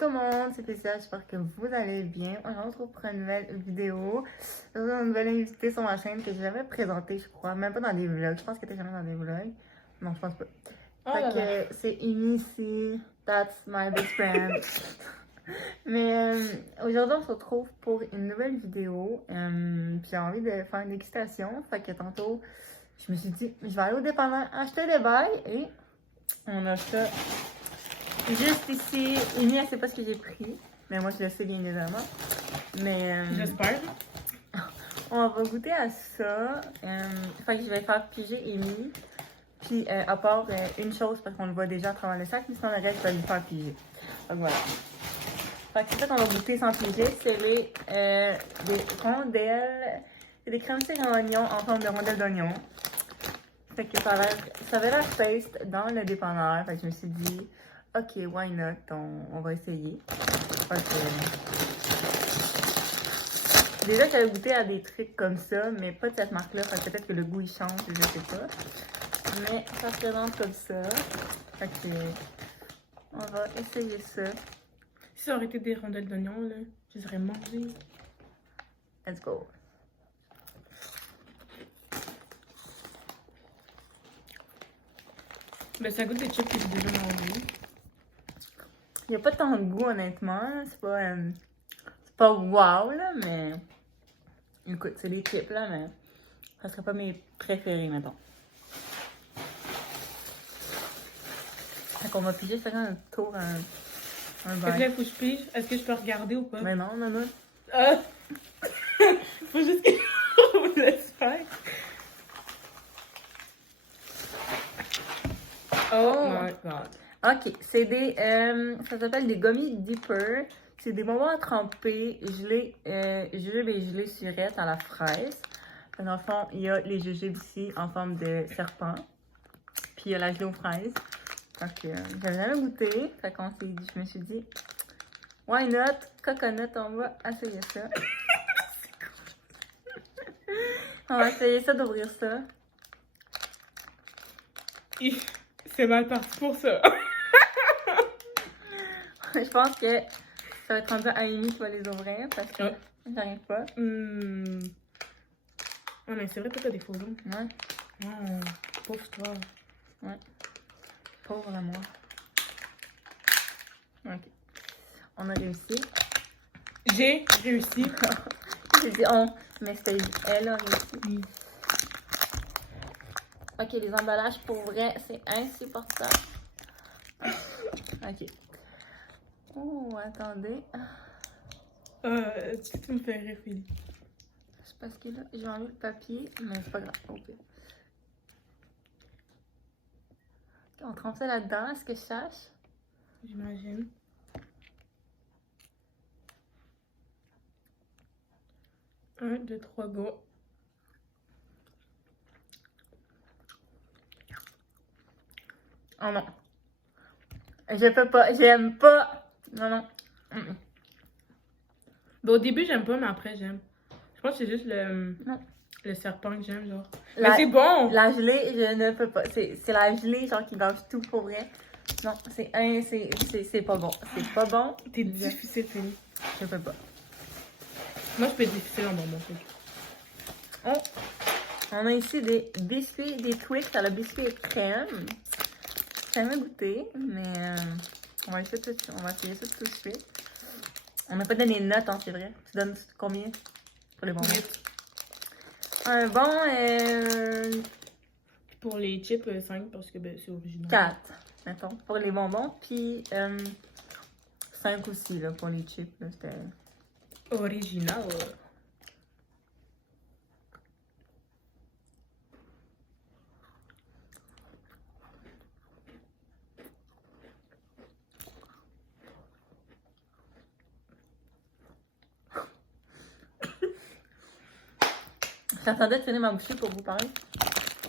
tout le monde, c'est Fécia, j'espère que vous allez bien. On se retrouve pour une nouvelle vidéo. Aujourd'hui, une nouvelle invitée sur ma chaîne que j'ai jamais présentée, je crois. Même pas dans des vlogs. Je pense que t'es jamais dans des vlogs. Non, je pense pas. Oh Fait là là. que c'est Amy ici. That's my best friend. Mais aujourd'hui, on se retrouve pour une nouvelle vidéo. Puis j'ai envie de faire une dégustation. Fait que tantôt, je me suis dit, je vais aller au dépanneur acheter des bails et on a ça. Juste ici, Amy, elle sait pas ce que j'ai pris. Mais moi, je le sais bien évidemment. Mais J'espère. on va goûter à ça. Fait que je vais faire piger Amy. Puis, à part une chose, parce qu'on le voit déjà à travers le sac, mais sinon le reste, je vais lui faire piger. Donc voilà. Fait que c'est ça qu'on va goûter sans piger. C'est des rondelles. C'est des crèmes en oignon en forme de rondelles d'oignon. Fait que ça avait l'air taste dans le dépanneur. Fait que je me suis dit, ok, why not? On va essayer. Fait que, déjà, j'avais goûté à des trucs comme ça, mais pas de cette marque-là. Fait que peut-être que le goût il change, je sais pas. Mais ça se présente comme ça. Fait que, on va essayer ça. Si ça aurait été des rondelles d'oignon, là, je les aurais mangées. Let's go. Ben, ça goûte des chips que j'ai déjà mangées. Il n'y a pas tant de goût, honnêtement. C'est pas wow, là, mais. Écoute, c'est des chips, là, mais. Ça serait pas mes préférés, mettons. Fait qu'on va piger chacun un tour, un Est-ce bain. qu'il faut que je pige? Est-ce que je peux regarder ou pas? Mais non, non, non. Faut juste qu'on vous laisse faire. Oh my god. Ok, c'est des. Ça s'appelle des gummy dippers. C'est des bonbons à tremper, gelés et gelés surettes à la fraise. Dans le fond, il y a les jujubes ici en forme de serpent. Puis il y a la gelée aux fraises. Fait que j'avais jamais goûté. Fait qu'on s'est dit, je me suis dit, why not? Coconut, on va essayer ça. On va essayer ça d'ouvrir ça. C'est mal parti pour ça. Je pense que ça va être rendu à Amy qui va les ouvrir parce que j'arrive pas. Oh, mais c'est vrai que t'as des faux ongles. Ouais. Oh, pauvre toi. Ouais. Pauvre moi. Ok. On a réussi. J'ai réussi. J'ai dit on, mais c'était elle a réussi. Oui. Ok, les emballages pour vrai, c'est insupportable. Ok. Oh, attendez. Tu me fais rire, Philly. C'est parce que là, j'ai enlevé le papier, mais c'est pas grave. Ok. On trempe ça là-dedans, est-ce que je sache? J'imagine. Un, deux, trois, go. Oh non. Je peux pas, j'aime pas. Non, non. Ben, au début, j'aime pas, mais après, j'aime. Je pense que c'est juste Non. le serpent que j'aime, genre. La- Mais c'est bon! La gelée, je ne peux pas. C'est la gelée, genre, qui gâche tout pour vrai. Non, c'est pas bon. C'est pas bon. T'es difficile, Philly. Je peux pas. Moi, je peux être difficile en bonbon. On a ici des biscuits, des Twix à la biscuit et crème. J'ai jamais goûté, mais on va essayer ça tout de suite. On n'a pas donné de notes, hein, c'est vrai. Tu donnes combien pour les bonbons? 8. Un bon Pour les chips, 5 parce que ben, c'est original. 4, mettons, pour les bonbons. Puis 5 aussi, là, pour les chips. Là, c'était... Original. J'attendais de finir ma bouchée pour vous parler.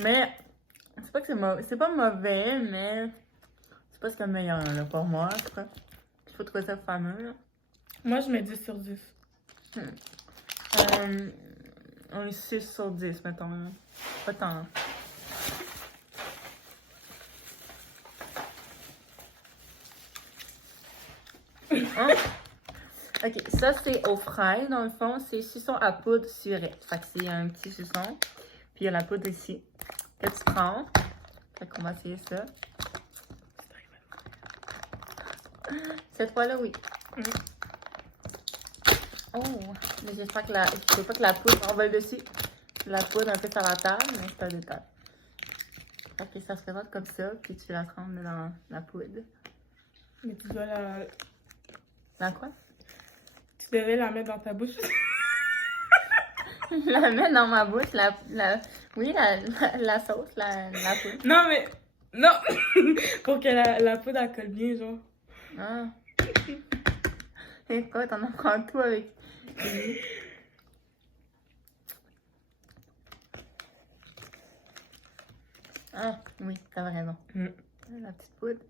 Mais c'est pas que c'est mauvais. C'est pas mauvais, mais c'est pas ce qu'il y a de meilleur là, pour moi. Je crois. Il faut trouver ça fameux. Là. Moi, je mets 10 sur 10. On est 6 sur 10, mettons. Là. Pas tant. Hein? Ok, ça c'est aux fraises, dans le fond, c'est suçon à poudre surette. Fait que c'est un petit suçon. Puis il y a la poudre ici que tu prends. Fait qu'on va essayer ça. Cette fois-là, oui. Mm. Oh, mais j'espère que je sais pas que la poudre envole dessus. La poudre un peu sur la table, mais c'est un détail. Fait que ça se présente comme ça, puis tu la trempes dans la poudre. Mais tu dois la... Dans quoi? Tu devrais la mettre dans ta bouche. Je la mets dans ma bouche, oui, la sauce, la poudre. Non, mais... Non! Pour que la poudre, elle colle bien, genre. Ah. Écoute, on apprend tout avec lui. Ah, oui, t'avais raison. Mm. La petite poudre.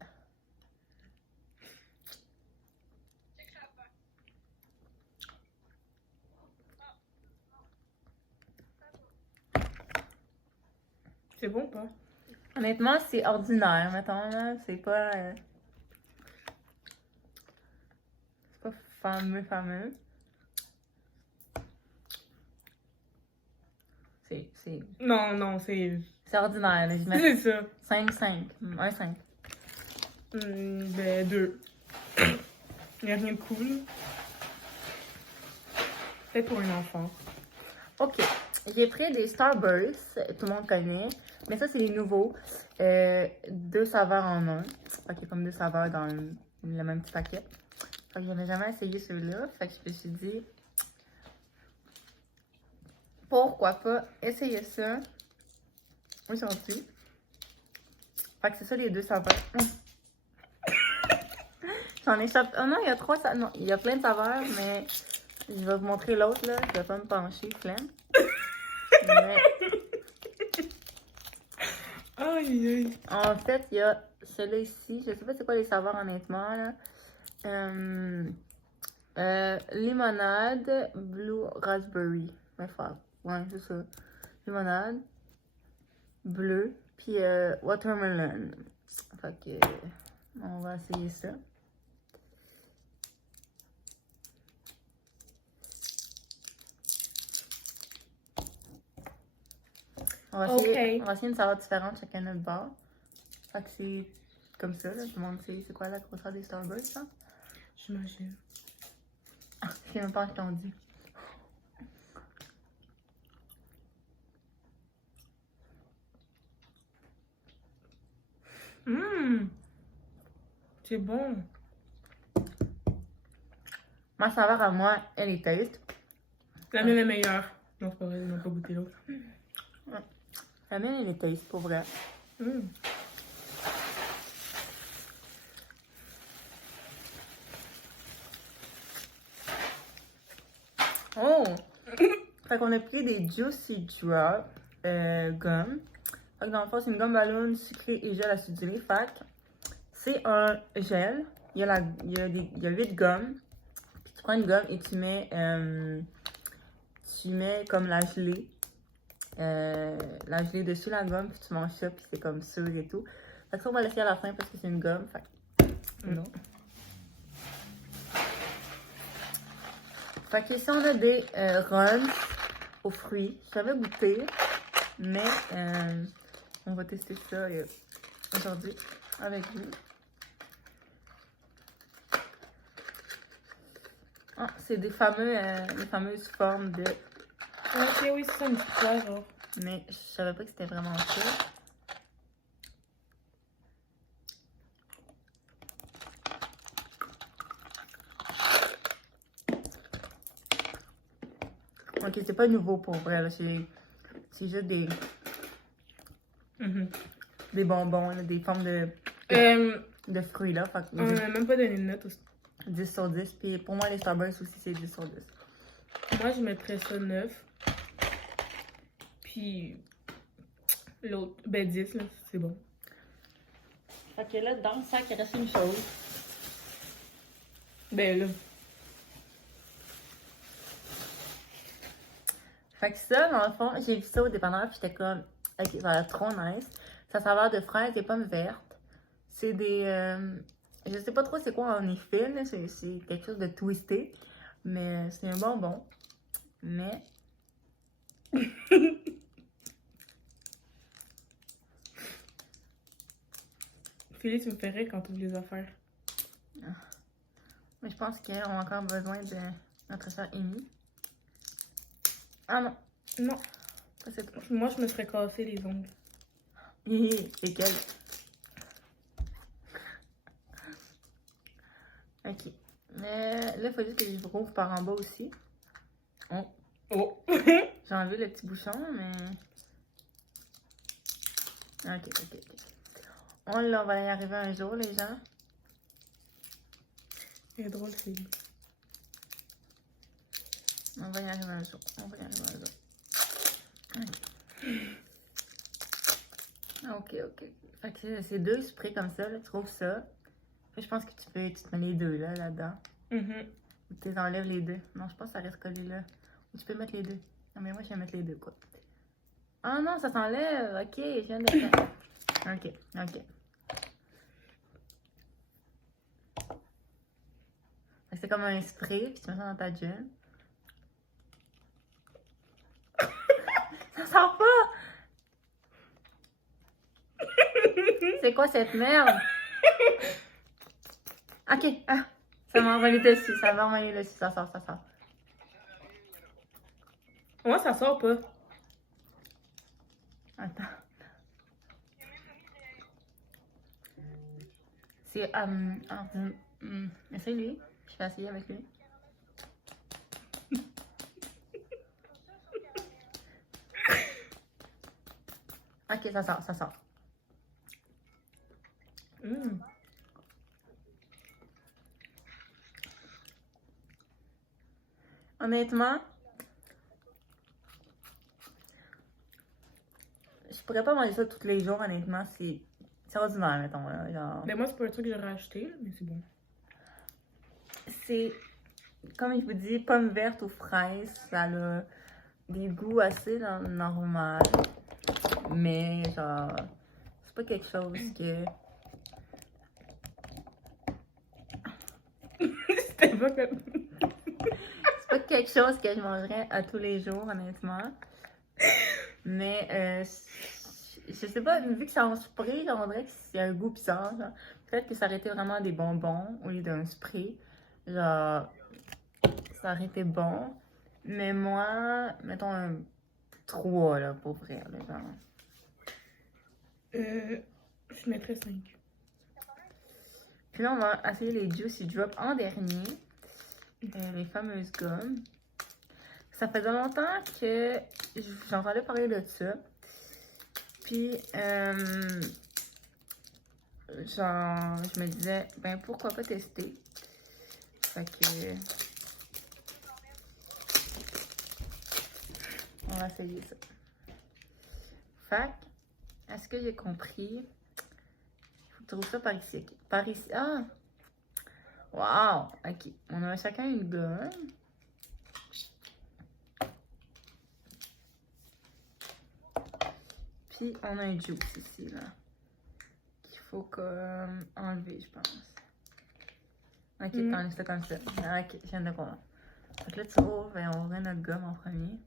C'est bon ou pas? Honnêtement, c'est ordinaire, mettons, là. C'est pas fameux. C'est Non, c'est... ordinaire, là. Je mets C'est ça. 5. 1,5. Ben, 2. Il n'y a rien de cool. Peut-être pour un enfant. Ok, j'ai pris des Starburst, tout le monde connaît, mais ça c'est les nouveaux, 2 saveurs en un, ok, comme 2 saveurs dans le même petit paquet. Fait que j'avais jamais essayé ceux-là, fait que je me suis dit, pourquoi pas essayer ça aujourd'hui. Fait que c'est ça les 2 saveurs. J'en échappe, oh non, il y a 3 saveurs, non, il y a plein de saveurs, mais je vais vous montrer l'autre là, je vais pas me pencher, flemme. Mais... Aïe, aïe. En fait, il y a celui-là ici. Je sais pas c'est quoi les saveurs honnêtement là. Limonade, blue raspberry. Ouais, c'est ça. Limonade, bleu, puis watermelon. Fait que on va essayer ça. On va essayer une saveur différente chacun notre bord. Fait que c'est comme ça, là. Tout le monde sait c'est quoi la grosseur des Starburst, hein? J'imagine. Je sais même pas ce qu'on dit. C'est bon. Ma saveur à moi, elle est taste. La mienne est meilleure. Non, c'est pas vrai, on n'a pas goûté l'autre. La mienne, elle est taste, pour vrai. Oh! Fait qu'on a pris des Juicy Drop gum. Fait que dans le fond, c'est une gomme ballon sucrée et gel acidulé. Fait que c'est un gel. Il y a 8 gommes. Puis tu prends une gomme et tu mets comme la gelée. La gelée dessus la gomme, puis tu manges ça, puis c'est comme sûr et tout. Fait que ça, on va laisser à la fin parce que c'est une gomme. Fait que, non. Fait que ici, on a des runs aux fruits. J'avais goûté, mais on va tester ça aujourd'hui avec vous. Ah, c'est les fameuses formes de... Ok, oui, c'est ça, une petite poire, genre. Mais je savais pas que c'était vraiment ça. Ok, c'est pas nouveau pour vrai, là. C'est juste des bonbons, là, des formes de fruits, là. Fait que On n'a même pas donné de note aussi. 10 sur 10. Puis pour moi, les Starburst aussi, c'est 10 sur 10. Moi, je mettrais ça 9. Puis l'autre, ben 10, là, c'est bon. Fait que là, dans le sac, il reste une chose. Ben là. Fait que ça, dans le fond, j'ai vu ça au dépanneur, puis j'étais comme, ok, ça a l'air trop nice. Ça a saveur de fraises et pommes vertes. C'est des Je sais pas trop c'est quoi en effet, là. C'est quelque chose de twisté. Mais c'est un bonbon. Mais. Phyllis me ferait quand tu ouvres les affaires. Mais je pense qu'on a encore besoin de notre soeur Amy. Ah non, Non, ça c'est toi. moi je me serais cassé les ongles. C'est quel? Ok. Mais là, il faut juste que je rouvre par en bas aussi. Oh. Oh! J'ai enlevé le petit bouchon, mais. Ok. On va y arriver un jour, les gens. C'est drôle, c'est. On va y arriver un jour. Ok. Fait que c'est deux sprays comme ça, là, tu trouves ça. Fait, je pense que tu te mets les deux là-dedans. Ou tu enlèves les deux. Non, je pense que ça reste collé là. Ou tu peux mettre les deux. Non, mais moi, je vais mettre les deux, quoi. Ah non, ça s'enlève. Ok, je viens de le faire. Ok. Fait que c'est comme un spray, puis tu mets ça dans ta gueule. Ça sort pas! C'est quoi cette merde? Ok, ça m'a envolé dessus, ça sort. Moi, ça sort pas. Attends. C'est, essaye lui, je vais essayer avec lui. Ok, ça sort. Honnêtement, je pourrais pas manger ça tous les jours, honnêtement. C'est ordinaire, mettons. Là, genre. Mais moi, c'est pas un truc que j'aurais acheté, mais c'est bon. C'est, comme je vous dis, pomme verte ou fraise. Ça a des goûts assez normal. Mais, genre, c'est pas quelque chose que. C'était pas comme. C'est pas quelque chose que je mangerais à tous les jours, honnêtement. Mais, je sais pas, vu que c'est en spray, on dirait que c'est un goût bizarre. Peut-être que ça aurait été vraiment des bonbons au lieu d'un spray. Genre, ça aurait été bon. Mais moi, mettons un 3 là, pour vrai. Là, genre. Je mettrais 5. Puis là, on va essayer les Juicy Drops en dernier. Les fameuses gommes. Ça faisait longtemps que j'entendais parler de ça. Puis, genre, je me disais, ben pourquoi pas tester. Fait que. On va essayer ça. Fait que, est-ce que j'ai compris? Faut que tu trouves ça par ici. Okay. Par ici. Ah! Wow! Ok. On a chacun une gomme. Puis, on a un juice ici, là. Qu'il faut comme enlever, je pense. Ok, t'enlèves ça comme ça. Ah, ok, je viens de comprendre. Donc là, tu ouvres et on ouvre notre gomme en premier.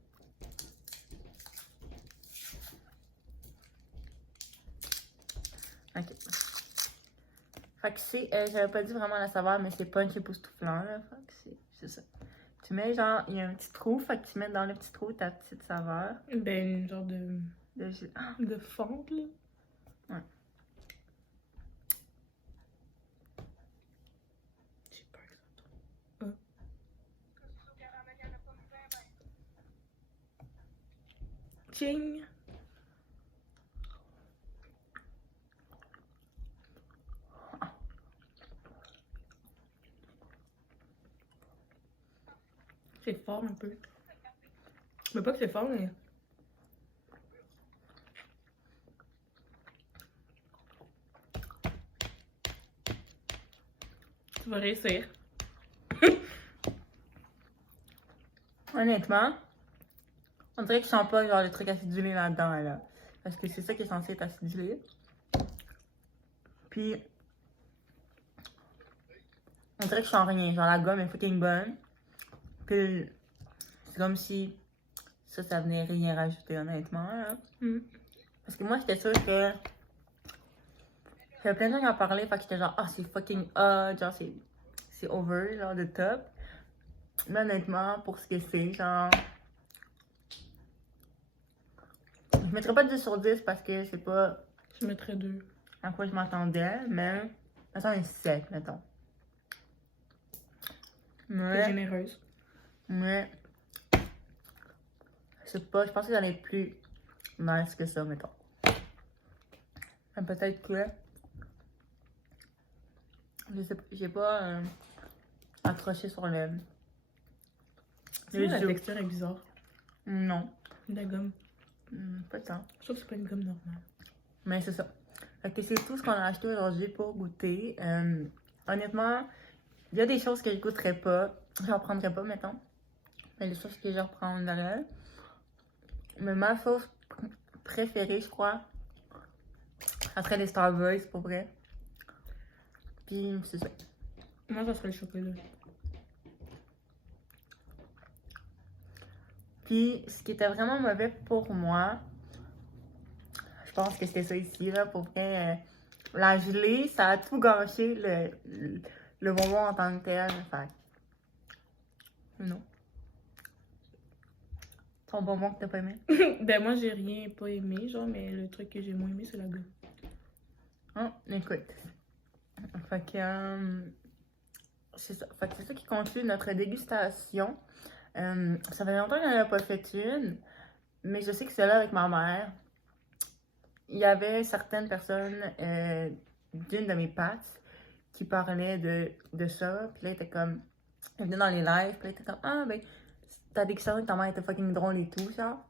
Ok. Fait que c'est, j'avais pas dit vraiment la saveur, mais c'est punch époustouflant, là. Fait que c'est ça. Tu mets genre, il y a un petit trou, fait que tu mets dans le petit trou ta petite saveur. Ben, une genre de. Ah. De fente, là. Ouais. Je sais pas exactement. Ching! C'est fort un peu. Mais pas que c'est fort, mais. Tu vas réussir. Honnêtement, on dirait que je sens pas genre le truc acidulé là-dedans, là. Parce que c'est ça qui est censé être acidulé. Puis, On dirait que je sens rien. Genre, la gomme est fucking bonne. Puis, c'est comme si ça venait rien rajouter, honnêtement. Là. Parce que moi, j'étais sûre que. Il y a plein de gens qui en parlaient, fait que j'étais genre, ah, c'est fucking hot, genre, c'est over, genre, de top. Mais honnêtement, pour ce que c'est, genre. Je mettrais pas 10 sur 10 parce que c'est pas Je mettrais 2. à quoi je m'attendais, mais. Mettons un 7, mettons. T'es Mais. généreuse. Mais. Je sais pas, je pensais que ça allait être plus nice que ça, mettons. Mais peut-être que. Je sais pas, j'ai pas accroché sur le. Tu vois, la jeu. texture est bizarre. Non, La gomme. pas tant. Je trouve que c'est pas une gomme normale. Mais c'est ça. Fait que c'est tout ce qu'on a acheté aujourd'hui pour goûter. Honnêtement, il y a des choses que je goûterais pas. J'en prendrais pas, mettons. Mais les choses que je reprendrais. Mais ma sauce préférée, je crois, ça serait les Starbucks, pour vrai. Puis, c'est ça. Moi, ça serait le chocolat. Puis, ce qui était vraiment mauvais pour moi, je pense que c'était ça ici, là, pour vrai. La gelée, ça a tout gâché le bonbon en tant que tel. Fait non. Ton bonbon que t'as pas aimé? Ben, moi, j'ai rien pas aimé, genre, mais le truc que j'ai moins aimé, c'est la gomme. Écoute. Fait que. C'est ça. Fait que c'est ça qui conclut notre dégustation. Ça fait longtemps que j'en avais pas fait une, mais je sais que c'est là avec ma mère. Il y avait certaines personnes d'une de mes pattes qui parlaient de ça. Puis là, elle était comme. Elle venait dans les lives. Puis là, elle était comme, ah, ben, ta dégustation de ta mère était fucking drôle et tout, ça.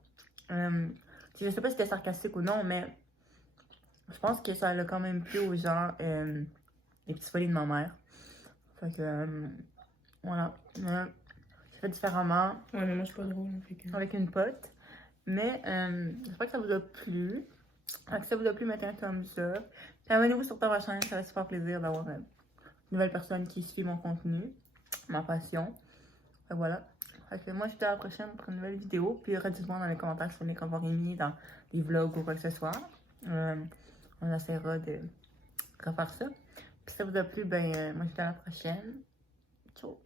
Je sais pas si c'était sarcastique ou non, mais je pense que ça a quand même plu aux gens, les petits folies de ma mère. Fait que, voilà. J'ai fait différemment Ouais, mais moi, je suis pas drôle, fait que... avec une pote. Mais j'espère que ça vous a plu. Fait que si ça vous a plu, mettez un thumbs up. Puis abonnez-vous sur ta chaîne, ça va super plaisir d'avoir une nouvelle personne qui suit mon contenu, ma passion. Fait que voilà. Fait que moi, je vous dis à la prochaine pour une nouvelle vidéo. Puis redites-moi dans les commentaires si vous voulez qu'on va réunir dans des vlogs ou quoi que ce soit. On essaiera de refaire ça. Puis si ça vous a plu, ben moi, je vous dis à la prochaine. Ciao!